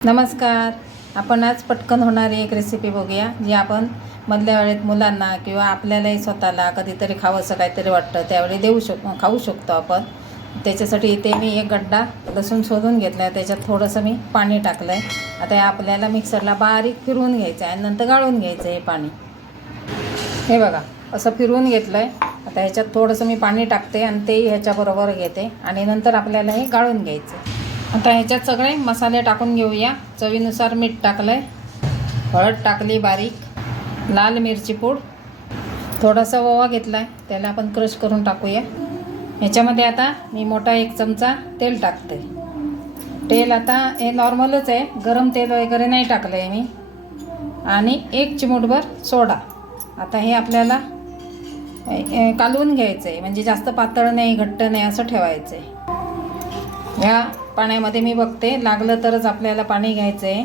नमस्कार. आपण आज पटकन होणारी एक रेसिपी बघूया, जी आपण मधल्या वेळेत मुलांना किंवा आपल्यालाही स्वतःला कधीतरी खावंसं काहीतरी वाटतं त्यावेळी खाऊ शकतो आपण. त्याच्यासाठी इथे मी एक गड्डा लसूण सोलून घेतला आहे, त्याच्यात थोडंसं मी पाणी टाकलं आहे. आता हे आपल्याला मिक्सरला बारीक फिरवून घ्यायचं आहे आणि नंतर गाळून घ्यायचं हे पाणी. हे बघा, असं फिरवून घेतलं आहे. आता ह्याच्यात थोडंसं मी पाणी टाकते आणि तेही ह्याच्याबरोबर घेते आणि नंतर आपल्याला हे गाळून घ्यायचं. आता ह्याच्यात सगळे मसाले टाकून घेऊया. चवीनुसार मीठ टाकलं आहे, हळद टाकली बारीक, लाल मिरची पूड, थोडासा ओवा घेतला आहे, त्याला आपण क्रश करून टाकूया. ह्याच्यामध्ये आता मी मोठा 1 चमचा तेल टाकते. तेल आता हे नॉर्मलच आहे, गरम तेल वगैरे नाही टाकलं आहे मी. आणि 1 चिमूटभर सोडा. आता हे आपल्याला कालवून घ्यायचं आहे, म्हणजे जास्त पातळ नाही घट्ट नाही असं ठेवायचं आहे. ह्या पाण्यामध्ये मी बघते, लागलं तरच आपल्याला पाणी घ्यायचं आहे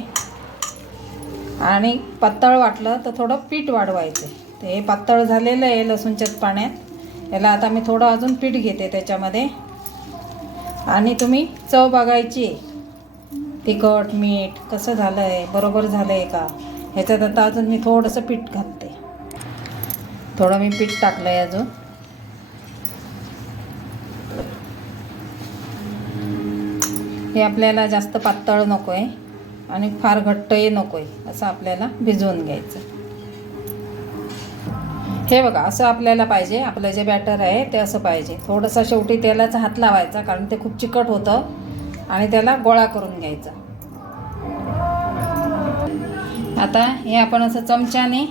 आणि पातळ वाटलं तर थोडं पीठ वाढवायचं आहे. ते हे पातळ झालेलं आहे लसूणच्याच पाण्यात. याला आता मी थोडं अजून पीठ घेते त्याच्यामध्ये आणि तुम्ही चव बघायची, तिखट मीठ कसं झालं आहे, बरोबर झालं आहे का. ह्याच्यात आता अजून मी थोडंसं पीठ घालते. थोडं मी पीठ टाकलं आहे अजून. हे आपल्याला जास्त पातळ नको आहे आणि फार घट्टही नको आहे, असं आपल्याला भिजवून घ्यायचं. हे बघा, असं आपल्याला पाहिजे. आपलं जे बॅटर आहे ते असं पाहिजे. थोडंसं शेवटी तेलाचा हात लावायचा, कारण ते खूप चिकट होतं, आणि त्याला गोळा करून घ्यायचा. आता हे आपण असं चमच्याने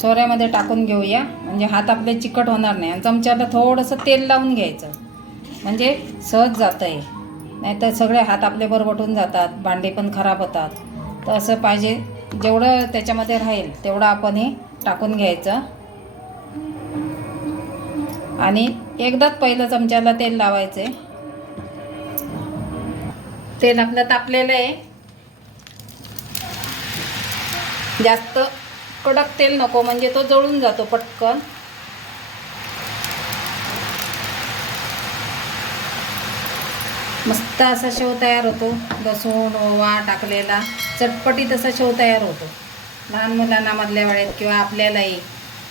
सोऱ्यामध्ये टाकून घेऊया, म्हणजे हात आपले चिकट होणार नाही. आणि चमच्याला थोडंसं तेल लावून घ्यायचं, म्हणजे सहज जातं आहे. नाहीतर सगळे हात आपले बरबटून जातात, भांडे पण खराब होतात. तर असं पाहिजे, जेवढं त्याच्यामध्ये राहील तेवढं आपण हे टाकून घ्यायचं. आणि एकदाच पहिलं चमच्याला तेल लावायचं आहे. तेल आपलं तापलेलं आहे. जास्त कडक तेल नको, म्हणजे तो जळून जातो पटकन. मस्त असा शेव तयार होतो. लसूण ओवा टाकलेला चटपटीत असा शेव तयार होतो. लहान मुलांना मधल्या वेळेत किंवा आपल्यालाही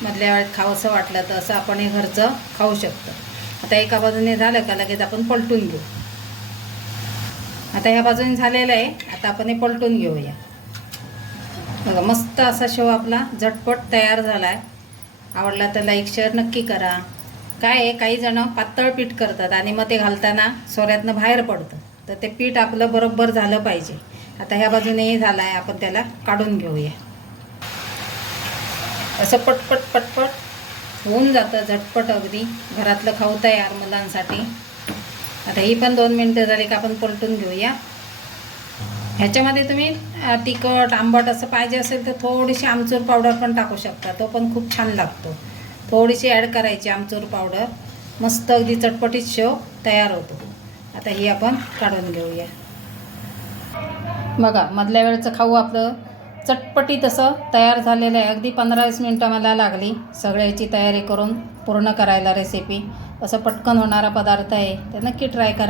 मधल्या वेळेत खावंसं वाटलं तर असं आपण हे घरचं खाऊ शकतो. आता एका बाजूने झालं का लगेच आपण पलटून घेऊ. आता ह्या बाजूने झालेलं आहे, आता आपण हे पलटून घेऊया. बघा, मस्त असा शेव आपला झटपट तयार झाला आहे. आवडला तर लाईक शेअर नक्की करा. काय आहे, काही जण पातळ पीठ करतात आणि मग ते घालताना सोऱ्यातनं बाहेर पडतं, तर ते पीठ आपलं बरोबर झालं पाहिजे. आता ह्या बाजूनेही झालं आहे, आपण त्याला काढून घेऊया. असं पटपट पटपट होऊन जातं, झटपट अगदी घरातलं खाऊ तयार मुलांसाठी. आता ही पण 2 मिनटं झाली का आपण पलटून घेऊया. ह्याच्यामध्ये तुम्ही तिखट आंबट असं पाहिजे असेल तर थोडीशी आमचूर पावडर पण टाकू शकता, तो पण खूप छान लागतो. थोडीशी ॲड करायची आमचूर पावडर, मस्त अगदी चटपटीत शेव तयार होतो. आता ही आपण काढून घेऊया. बघा, मधल्या वेळचं खाऊ आपलं चटपटीत असं तयार झालेलं आहे. अगदी 15-20 मिनटं मला लागली सगळ्याची तयारी करून पूर्ण करायला रेसिपी. असं पटकन होणारा पदार्थ आहे, तर नक्की ट्राय करा.